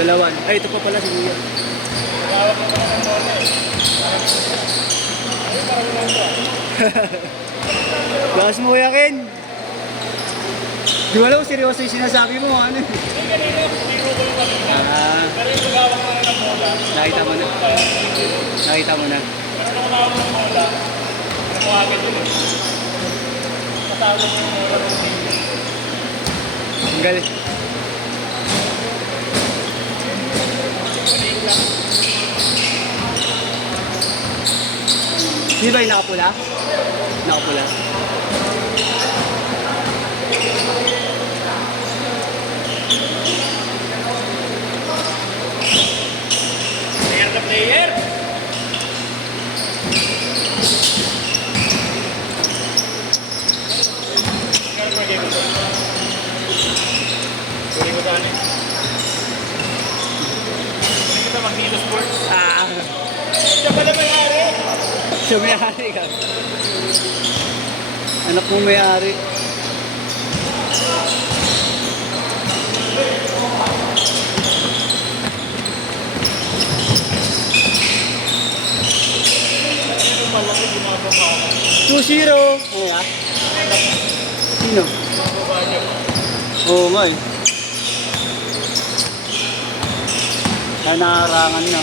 dalawan. Ay, ito pa pala si Kuya. Tawag ko pala ng bola eh. Ay, parang lang to. Lakas mo, Kuya Ken. Di ba alam, seryoso yung sinasabi mo, ano? Hindi kanina, biro ko yung kanina. Pero yung magawak ko ng bola. Nakita mo na. Nakita mo na. Pero nung umawak ng bola, nakuhagan yun eh. Matawag yung bola ng team. Ang galing. Di ba yung nakapula? Nakapula. Player na player! Kaya pa game ito. Tuloy ko dali. Tuloy ko Magdilo Sports. Siya pala may-ari. Siya may-ari ka. Anak mo may-ari. Ano malaki ginagawa ko? 2-0. Oo nga. Sino? Ginagawa niya. Oo nga eh. Kaya nakarangan na.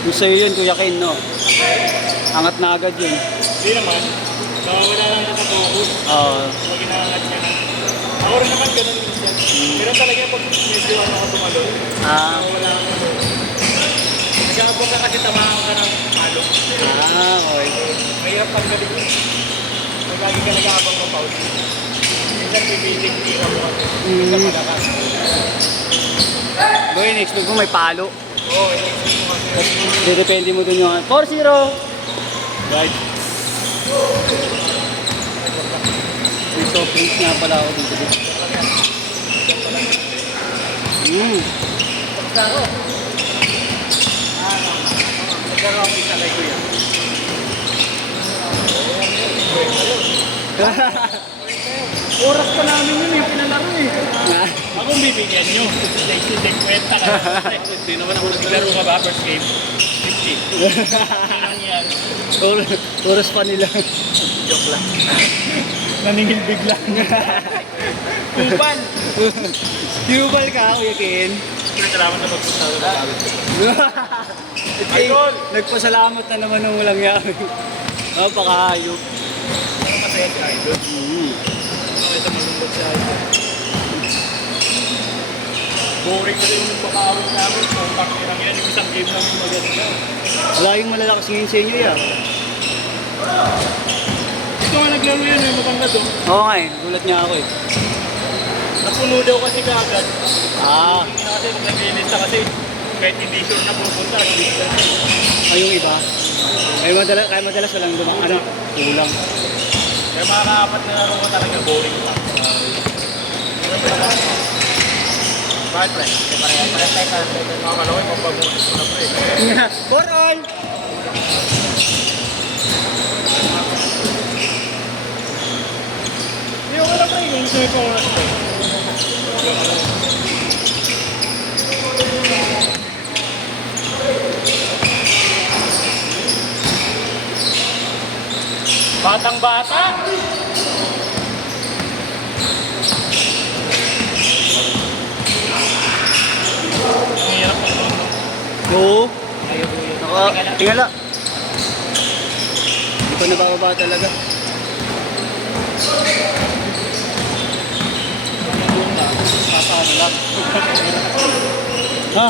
Yung sa'yo yun, Kuya Ken, no? Angat na agad yun. Hindi naman. Nawawala lang na sa focus. Oo. Pag inaangat niya na. Ako rin naman ganun minsan. Pero talaga pag medyo ako tumalon. Nawawala ako. Nagkakapag ka kasi tamahan ka ng halo. Okay. Mahirap pag galing yun. Pag lagi ka nag-aabang ng foul. Minsan pipitin ka mo kasi. Minsan malakas. Boy, next week mo may palo. Oo, i-expect mo kasi. Depende mo dun yung 4-0. Right. May soft drinks nga pala ako dito. Basta ako. Nagkaroon ako isa kay Kuya. Oras pa namin yun yung pinalaro eh. Ako bibigyan nyo. Take kwenta ka. Hindi naman ako naglaro ka ba first game? 50. Ano yan? Oras pa nila. Joke lang. Naningil bigla. Kupan! Cubal ka, Kuya Ken. Salamat na magpunta sa kawit. Idol! Nagpasalamat na naman ng walang yakin. Napakahayop. Masaya si Idol. Nakita malungkot si Idol. Boring na rin yung pakawit namin. Contact nyo lang yan. Yung isang game namin maganda. Wala yung malalakas ngayon sa inyo yan. Ito nga naglaro yan. May maganda doon. Oo nga eh, gulat niya ako eh. Napuno daw kasi kagad. Ah, Hindi na kasi pag naglilista kasi kahit hindi sure na pupunta, naglilista. ay yung iba. Kaya madalas walang kulang. Kaya mga kaapat na laro ko talaga boring pa. Bakit pre? Pareha tayo ka. Mga malaki, mapabunis ko na pre. For all! Hindi ko alam pre, yung gusto ko oras ko. Batang bata! Ang hirap mo. Oo. Tingala. Hindi ko nabababa talaga. Sasama lang. Ha?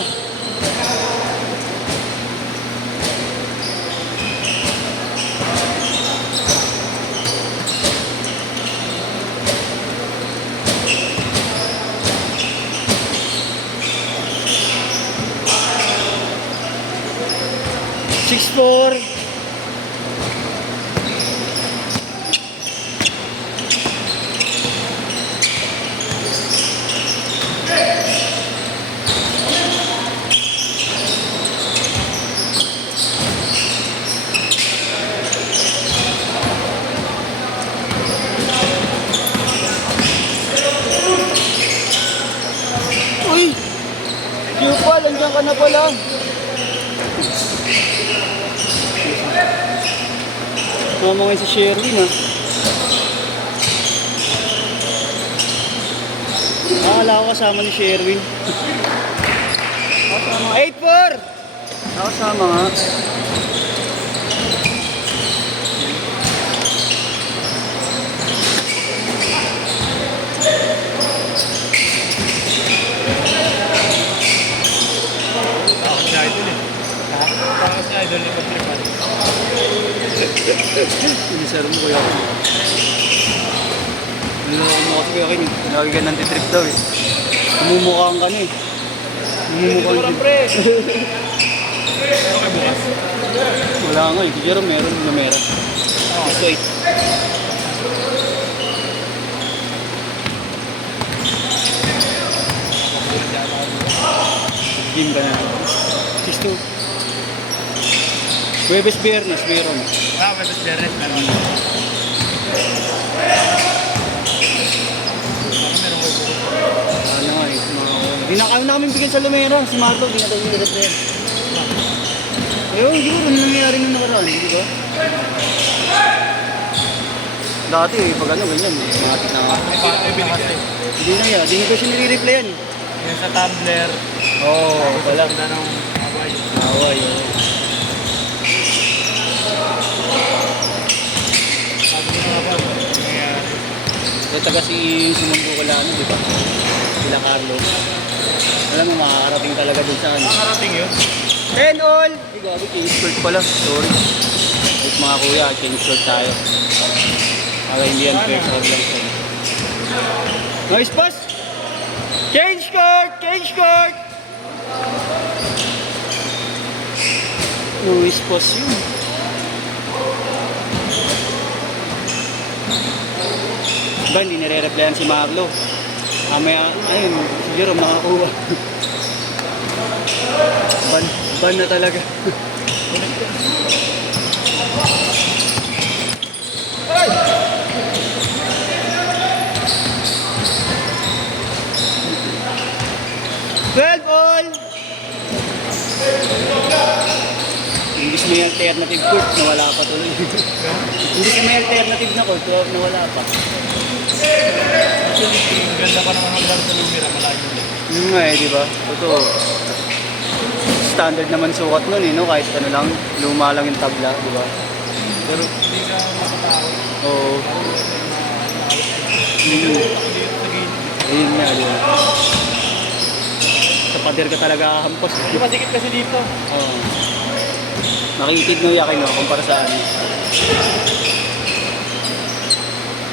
Six four. ka na pala. Mama ngayon si Sherwin ha. Akala ko kasama ni Sherwin. Kasama. 8-4! Nakasama nga. Takot si Idol eh. Takot si Idol ni Patripan. Inisar mo kuya ko. Niloloko mo kasi kuya ko. Lagi ka nantitrip daw eh. Umumukhaan ka na eh. Umumukhaan ka. pre. Ano kayo bukas? Wala nga eh. Kaya meron na meron. Oo. Wait. Game ka na. 6-2. Huwebes Biyernes, meron. Ah, Webes Bernes. Meron. Ano nga eh. Di na kami namin bigyan sa Lumera. Si Marco, di na tayo nire-repair. Ewan, hindi ko rin nangyayari nung nakaraan. Hindi ko. Dati eh, pag ano, ganyan. Matik na nga. Pati binigay. Hindi na yan. Hindi ko siya nire-replyan. Yan sa Tumblr. Oo, wala. Ganda ng away. Away, oo. Sabi ko na ba? Nangyayari. Ito kasi sumundo ko lang, di ba? Sila Carlos. Alam mo, makakarating talaga dun sa ano. Nakarating yun. 10 all! Hindi gabi, change short pala. Sorry. Wait mga kuya, change short tayo. Para hindi yan first round lang siya. Nice pass! Change short! Change short! Nice pass yun. Ba, hindi nire-replyan si Marlo. Mamaya, ayun, si Jerome nakakuha. Ban na talaga. Well, all! Imbis may alternative court, nawala pa tuloy. Imbis may alternative na court, nawala pa. Actually, ganda pa naman ang laro sa Lumira. Malayo ulit. Yun nga eh, di ba? Totoo. Standard naman sukat nun eh, no? Kahit ano lang, luma lang yung tabla, di ba? Pero, Hindi ka matatakot. oo. Hindi ka sa gilid. Ayun nga, di ba? Sa pader ka talaga hahampas. Hindi masikip kasi dito. Oo. Nakikitig no yakin no, kumpara sa ano.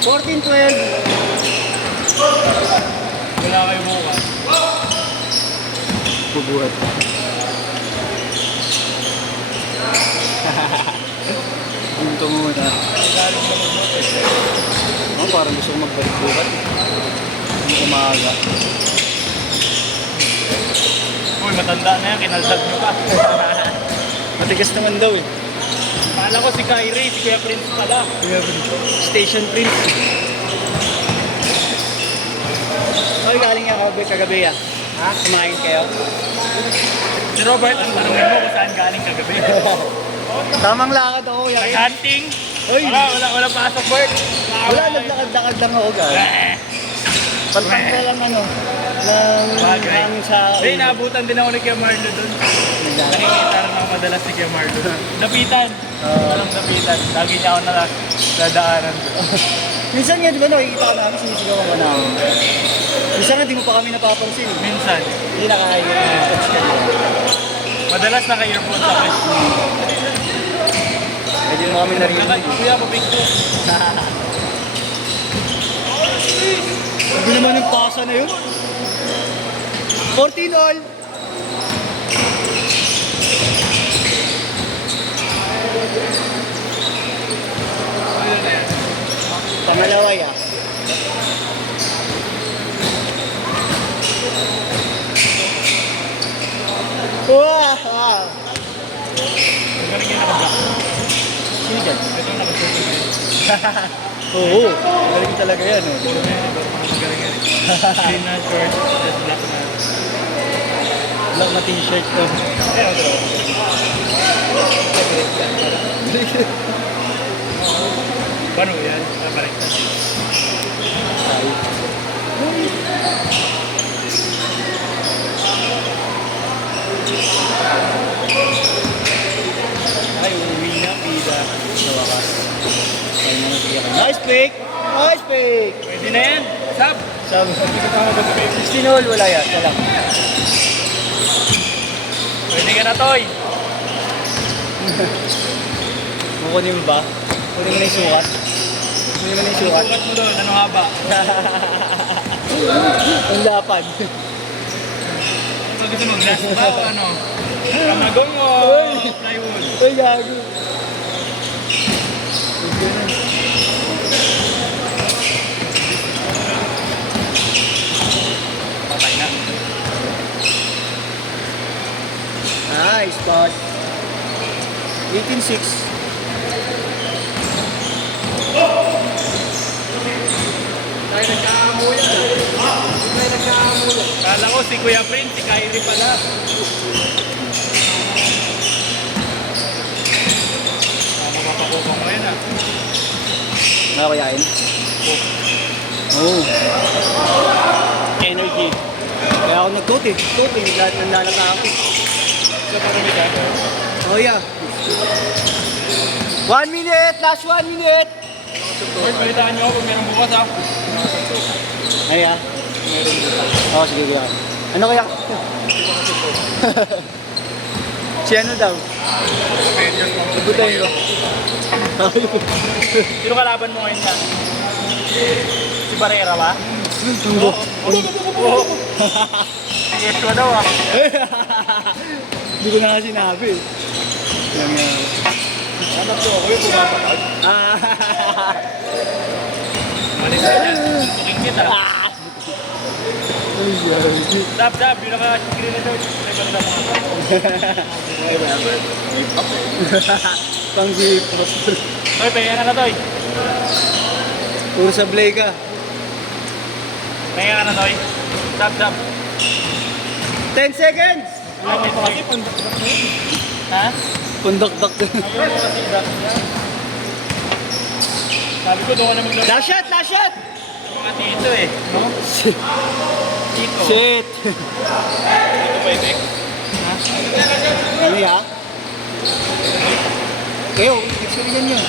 14-12. Wala kayo bukas. Bubuhat. Ginto muna. Galing na magbuhat eh. Oh, parang gusto ko magbalik buhat. Yung umaga. Uy, matanda na yan. Kinaldag nyo pa. Matigas naman daw eh. Akala ko si Kyrie, si Kuya Prince pala. Station Prince. Oy, galing nga ako kagabi ah. Ha? Kumain kayo? Si Robert, ang tanongin mo kung saan galing kagabi. Tamang lakad ako, yakin. Nag-hunting? Oy! Wala pasok, Bert. Wala, naglakad-lakad lang ako, guys. Pantang ko lang ano, ng Bagay. hangin sa... Hindi, naabutan din ako ni Kuya Marlo doon. Nakikita rin ako madalas si Kuya Marlo. Lapitan. Anong lapitan? Lagi niya ako nadaanan doon. Minsan nga, di ba nakikita ka namin, sinisigawan ka namin. Minsan nga, di mo pa kami napapansin. Minsan. Hindi nakaka-touch ka nila. Madalas naka-earphone sa akin. Pwede mo kami narinig. Kuya, mapigto. Hindi naman yung pasa na yun. 14 all. Pangalawa ya. Wow! Magaling yung naka-block. Sino dyan? Ito yung naka-block. Oo, magaling talaga yan. Oh. Magaling yan. Green na short, just black na. Black na t-shirt ko. Paano yan? Paparik. Ay, uwi na, pida. Sa wakas. Ay, naman siya ka. Nice pick! Nice pick! Pwede na yan. Sab. Sabi, 16 all, wala yan. Wala. Pwede ka na, Toy. Kukunin mo ba? Kunin mo na yung sukat. Kunin mo na yung sukat. Sukat mo doon. Ano haba? Ang lapad. Ano gusto mo? Glass ba o ano? Kamagong o plywood? Ay, gago. Patay na. Nice, boss. 18-6. Tayo nagkaamuyan. Tayo nagkaamuyan. Kala ko si Kuya Prince, si Kylie pala. Mapapakuha mo yan ah. Ano kayain? Oh. Energy. Kaya ako nag-coat eh. Coat eh. Lahat ng lalata ako. Sa parami ka? Oh yeah. 1 minute! Last 1 minute! Boy, balitaan niyo ako kung meron bukas ah. Ay ah. Oo, sige kaya. Ano kaya? Si ano daw? Ibutayin ko. Sino kalaban mo ngayon yan? Si Barrera ba? Tumbo. Oo. Yeshua daw ah. Hindi ko na nga sinabi. Yan nga. Anak ko, ako yung pumapakag. Malis ka dyan. Tuking kita. Ay, yan. Dab, yun naka-screen nito. May banda mga Pang zipos. Toy, pahinga ka na, Toy. Puro sablay ka. Pahinga ka na, Toy. Dab. 10 seconds! Alam mo kasi pandakdak mo yun. Ha? Pundok-dok. Ayaw mo kasi dab. Sabi ko, doon ka na maglaro. Last shot! Last shot! Mga tito eh. No? Tito. Shit! Tito pa ibig. Ha? Ano ya? Eh, oh, experience nyo.